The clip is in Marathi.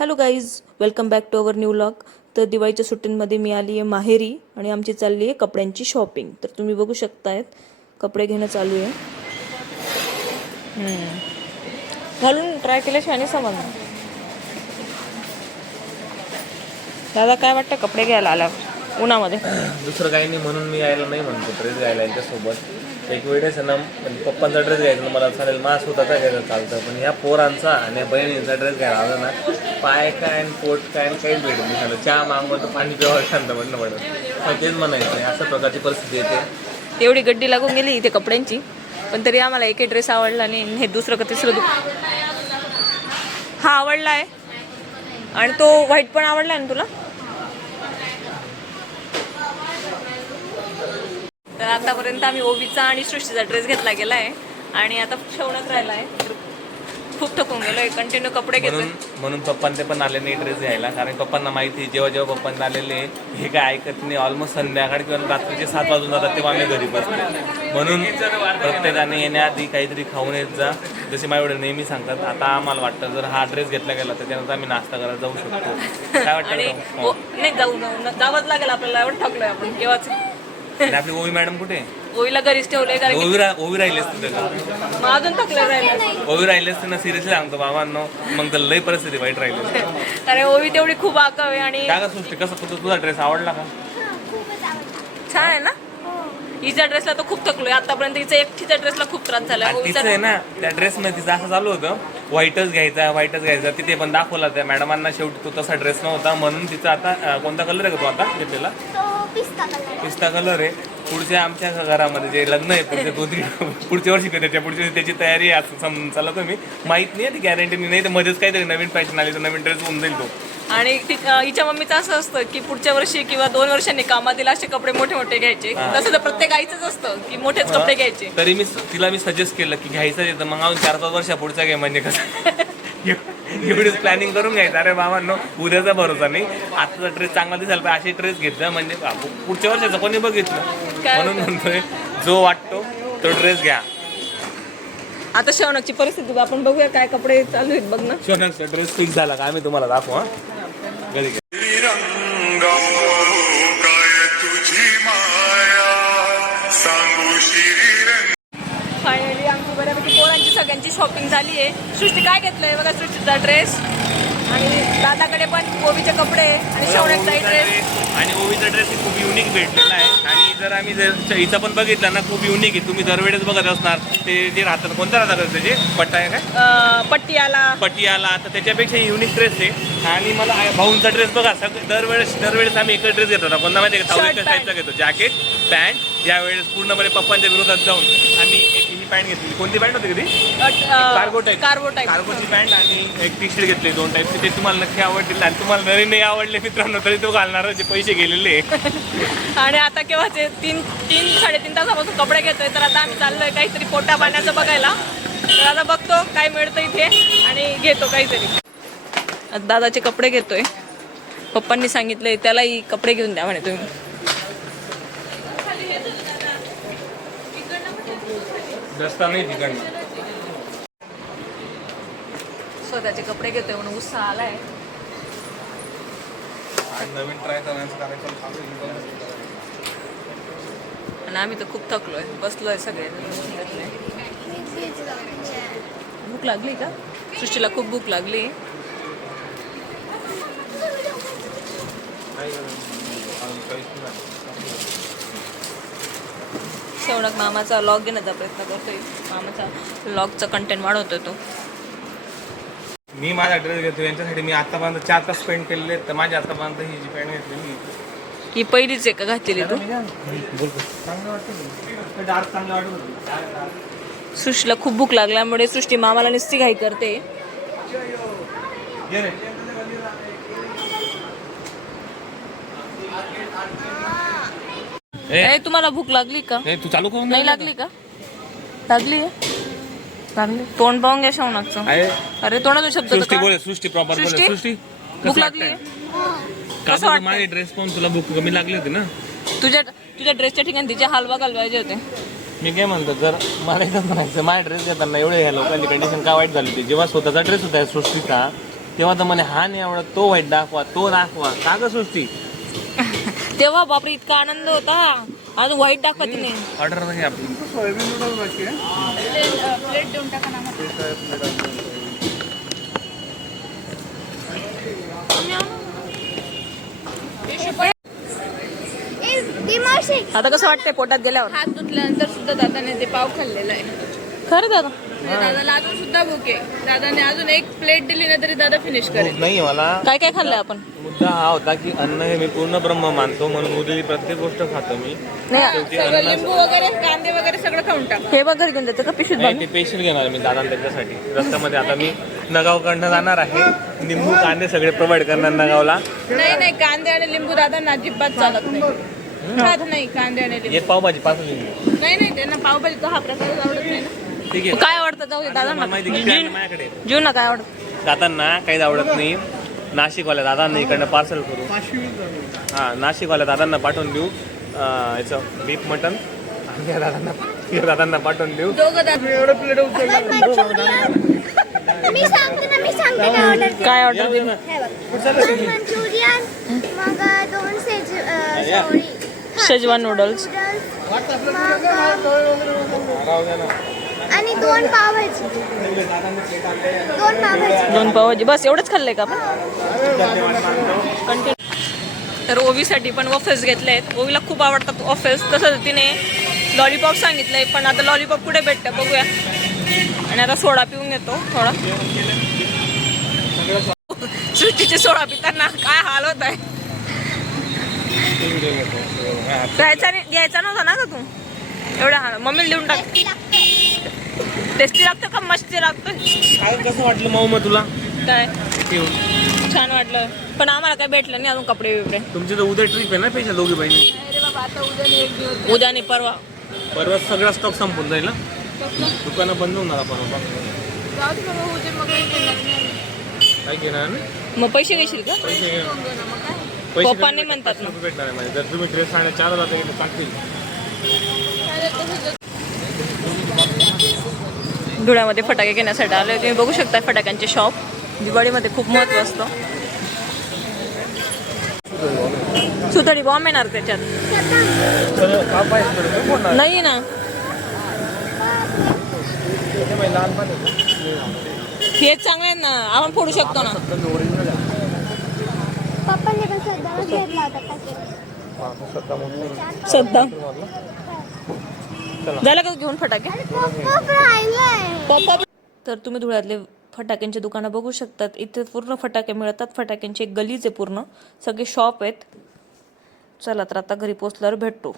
Hello guys, welcome back to our new vlog. तर दिवाळीच्या सुट्टींमध्ये मी आली आहे माहेरी आणि आमची चालली आहे कपड्यांची शॉपिंग. तर तुम्ही बघू शकतायत कपडे घेणं चालू आहे. घालून ट्राय केल्याशिवाय नाही समजणार. दादा काय वाटतं कपडे घ्यायला आल्यावर उन्हामध्ये? दुसरं काही नाही म्हणून मी यायला नाही म्हणतो ड्रेस घ्यायला यांच्यासोबत. एक वेळेस आहे ना, म्हणजे पप्पांचा ड्रेस घ्यायचा मला चालेल, माझा स्वतःचा घ्यायचा चालतं, पण ह्या पोरांचा आणि बहिणींचा ड्रेस घ्यायला आला ना, पाय काय आणि पोट काय आणि काहीच भेटत नाही. झालं चहा मागवतो पाणी पिवायला शांत म्हणणं पडत, पण तेच म्हणायचं आहे. अशा प्रकारची परिस्थिती येते. एवढी गड्डी लागून गेली इथे कपड्यांची, पण तरी आम्हाला एकही ड्रेस आवडला नाही. हे दुसरं का तिसरं हा आवडला आहे आणि तो व्हाईट पण आवडला आहे ना तुला? तर आतापर्यंत आम्ही ओबीचा आणि सृष्टीचा ड्रेस घेतला गेला आहे आणि आता शेवणच राहिला आहे. खूप थकून गेलो आहे, कंटिन्यू कपडे घेतो. म्हणून पप्पांचे पण आले नाही ड्रेस घ्यायला, कारण पप्पांना माहिती जेव्हा पप्पांना आलेले हे काय ऐकत नाही. ऑलमोस्ट संध्याकाळी किंवा रात्रीचे 7 वाजून जातात तेव्हा आम्ही घरी बसतो. म्हणून प्रत्येकाने येण्याआधी काहीतरी खाऊन येत जा, जसे माझ्याकडे नेहमी सांगतात. आता आम्हाला वाटतं जर हा ड्रेस घेतला गेला तर त्यानंतर आम्ही नाश्ता करायला जाऊ शकतो. काय वाटतं? नाही जावंच लागेल आपल्याला. एवढं थकलोय आपण केव्हाच. आपली ओवी मॅडम कुठे? ओवीला घरीच ठेवलंय, कारण ओवी राहिली असते मग अजून थकलं राहिलं. ओवी राहिली असते ना, सिरियसली सांगतो बाबांनो, मग तर लई परिस्थिती वाईट राहिली. अरे ओवी तेवढी खूप आकाव आहे. आणि काय सृष्टी, कसं तुझा ड्रेस आवडला का? छान आहे ना. हिच्या ड्रेसला तर खूप थकलोय आतापर्यंत. हिचा एकटीच्या ड्रेसला खूप त्रास झाला. तिचं आहे ना, त्या ड्रेसमध्ये तिचं असं चालू होतं, व्हाईटच घ्यायचा. तिथे पण दाखवला त्या मॅडमांना, शेवटी तो तसा ड्रेस नव्हता. म्हणून तिचा आता कोणता कलर आहे का तो आता घेतलेला? पिस्ता कलर आहे. पुढच्या आमच्या घरामध्ये जे लग्न आहे पुढच्या वर्षी त्याच्या पुढच्या त्याची तयारी आहे असं चला. तुम्ही माहित नाही ती गॅरंटी नाही, तर मध्येच काहीतरी नवीन फॅशन आली तर नवीन ड्रेस होऊन जाईल तो. आणि हिच्या मम्मीचं असं असतं की पुढच्या वर्षी किंवा 2 वर्षांनी कामातील असे कपडे मोठे घ्यायचे. तसं तर प्रत्येक आईचंच असतं की मोठेच कपडे घ्यायचे. तरी तिला सजेस्ट केलं की घ्यायचं आहे तर मग अजून 4-5 वर्षा पुढचा घे, म्हणजे कसं एवढीच प्लॅनिंग करून घ्यायचं. अरे बाबांनो, उद्याचा भरोसा नाही. आताचा ड्रेस चांगला दिसायला पाहिजे, असे ड्रेस घेतला म्हणजे पुढच्या वर्षाचं कोणी बघितलं. म्हणून म्हणतोय जो वाटतो तो ड्रेस घ्या. आता शेवणाची परिस्थिती आपण बघूया काय कपडे चालू आहेत. बघ ना, शेवणाचा ड्रेस फिक्स झाला का आम्ही तुम्हाला दाखवू. हा घरी फायनली आमची बऱ्यापैकी पोरांची सगळ्यांची शॉपिंग झाली आहे. सृष्टी काय घेतलंय बघा, सृष्टीचा ड्रेस आणि दादाकडे पण ओवीचे कपडे आणि शेवण्याचा ड्रेस. आणि ओवीचा ड्रेस खूप युनिक भेटलेला आहे. आणि जर आम्ही हिचा पण बघितला ना, खूप युनिक आहे. तुम्ही दरवेळेस बघत असणार ते जे राहतात, कोणत्या राहतात त्याचे पट्टा आहे काय, पट्टियाला तर त्याच्यापेक्षा युनिक ड्रेस आहे. आणि मला भाऊंचा ड्रेस बघा, दरवेळेस आम्ही एकच ड्रेस घेतो ना, कोणता माहिती आहे का, 24 टाईपचा घेतो, जॅकेट पॅन्ट. यावेळेस पूर्णपणे पप्पांच्या विरोधात जाऊन आम्ही ही पॅन्ट घेतली. कोणती पॅन्ट होती कधी? कार्गो कार्गोची पॅन्ट आणि एक टी शर्ट घेतली, 2 टाईपचे. ते तुम्हाला नक्की आवडतील. आणि तुम्हाला नवीन नाही आवडले मित्रांनो तरी तो घालणार, जे पैसे गेलेले. आणि आता केव्हाचे 3-3.5 तासापासून कपडे घेतोय. तर आता आम्ही चाललोय काहीतरी पोटा पाण्याचं बघायला. तर आता बघतो काय मिळतं इथे आणि घेतो काहीतरी. दादाचे कपडे घेतोय. पप्पांनी सांगितलंय त्यालाही कपडे घेऊन द्या म्हणे तुम्ही. स्वतःचे कपडे घेतोय म्हणून उत्साह आलाय. नवीन ट्राय करायचं. आणि आम्ही तर खूप थकलोय, बसलोय सगळे. भूक लागली का? सृष्टीला खूप भूक लागली. शेवणक मामाचा व्लॉग घेण्याचा प्रयत्न करतोय. मामाचा व्लॉगचा कंटेंट वाढवतोय तो. मी माझा ड्रेस घेतो यांच्यासाठी. मी आतापर्यंत 4 तास स्पेंड केलेले, तर माझ्या आतापर्यंत ही जी पॅन्ट घेतली ही पहिलीच आहे का घातलेली तू? सृष्टीला खूप भूक लागल्यामुळे सृष्टी मामाला नुसती घाई करते. तुम्हाला भूक लागली का? तू चालू करून नाही लागली का? लागली तोंड पाहून घ्या शेवणाचं. अरे तोंडाचा शब्द सृष्टी प्रॉपर सृष्टी भूक लागली. कसं वाटतं? माझी ड्रेस पाहून तुला भूक कमी लागली होती ना? तुझ्या ड्रेसच्या ठिकाणी तिचे हाल बघायला पाहिजे होते. मी काय म्हणतो, जर मला एकच म्हणायचं, माझ्या ड्रेस घेताना एवढे ह्या लोकांची कंडिशन का वाईट झाली होती. जेव्हा स्वतःचा ड्रेस होता सृष्टीचा, तेव्हा तर म्हणे हा नाही आवडत, तो वाईट दाखवा, तो दाखवा. का ग सृष्टी? तेव्हा बापरे इतका आनंद होता. अजून वाईट दाखवत नाही. ऑर्डर नाही आपली. प्लेट देऊन टाका ना. आता कसं वाटतंय पोटात गेल्यावर? हात धुतल्यानंतर सुद्धा दादाने ते पाव खाल्लेलं आहे. खरं दादा? म्हणजे दादाला अजून सुद्धा भूक आहे. दादाने अजून एक प्लेट दिली ना तरी दादा फिनिश करेल. नाही मला काय काय खाल्लंय आपण? मुद्दा हा होता की अन्न हे मी पूर्ण ब्रह्म मानतो, म्हणून उरलेली प्रत्येक गोष्ट खातो मी. नाही शेवटी सगळं अन्न लिंबू वगैरे कांदे वगैरे सगळं खाऊन टाक. हे बघ घरी घेऊन जायचं का पिशवीत नाही, बांधून? ते पेशंट घेणार मी दादा त्याच्यासाठी. रस्त्यामध्ये आता मी नगावकडनं जाणार आहे. निंबू कांदे सगळे प्रोव्हाइड करणार नगावला. नाही कांदे आणि लिंबू दादांना अजिबात चालत नाही. खात नाही कांदे आणि लिंबू. एक पावभाजी पाच लिंबू. नाही त्यांना पावभाजीचा हा प्रकार आवडत नाही ना. ठीक आहे. काय आवडतं जाऊ दे दादा मला माहिती आहे की काय माझ्याकडे जीवना काय आवडतं? दादांना काहीच आवडत नाही. नाशिकवाल्या दादांना इकडनं पार्सल करू. हां, नाशिकवाल्या दादांना पाठवून देऊ याचं बीफ मटन. आणि या दादांना पाठवून देऊ. दोघं दादा मी सांगते काय ऑर्डर काय ऑर्डर दिली? मंचुरियन, मग 2 शेजवान नूडल्स आणि 2 पावभाजी. 2 पावभाजी. 2 पावभाजी बस एवढंच खाल्लंय का आपण? कंटिन्यू. तर ओवीसाठी पण वॉफेल्स घेतले आहेत. ओवीला खूप आवडतात वॉफेल्स. तसंच तिने लॉलीपॉप सांगितलंय, पण आता लॉलीपॉप कुठे भेटतं बघूया. आणि आता सोडा पिऊन घेतो थोडा. सृष्टीचे सोडा पिताना काय हाल होत आहे. घ्यायचा नव्हता ना ग तू एवढा हाल. मम्मीला देऊन टाक. टेस्टी लागतं का मस्ती लागतं? काय कसं वाटलं माऊ मग तुला काय पिऊन? छान वाटलं, पण आम्हाला काय भेटलं नाही अजून कपडे बिपडे. तुमची तर उद्या ट्रिप आहे ना पेशा दोघी बहिणी? अरे बाबा आता उद्या नाही एक दिवस. उद्या नाही परवा. परवा सगळा स्टॉक संपून जाईल ना. दुकानं बंद होणार परवा. जाऊ दे बाबा उद्या मग काही घेणार नाही. काय घेणार ना? मग पैसे घेशील का? पैसे घे. घेऊन दे ना मग काय. पैसे पप्पांनी कमी म्हणतात ना. 500 रुपये भेटणार आहे माझे. जर तुम्ही ड्रेस 4,500 गेले टाकतील. धुळ्यामध्ये फटाके घेण्यासाठी आले. तुम्ही बघू शकता फटाक्यांचे शॉप. दिवाळीमध्ये खूप महत्त्व असतं. सुतळी बॉम्ब येणार त्याच्यात. नाही ना, हे चांगले आहेत ना, आपण फोडू शकतो ना. पप्पांनी पण सध्या घेतला होता सध्या झालं का घेऊन फटाके? राहिलंय. तर तुम्ही धुळ्यातले फटाक्यांची दुकानं बघू शकतात. इथे पूर्ण फटाके मिळतात. फटाक्यांची एक गलीच आहे पूर्ण. सगळे शॉप आहेत. चला तर आता घरी पोचल्यावर भेटतो.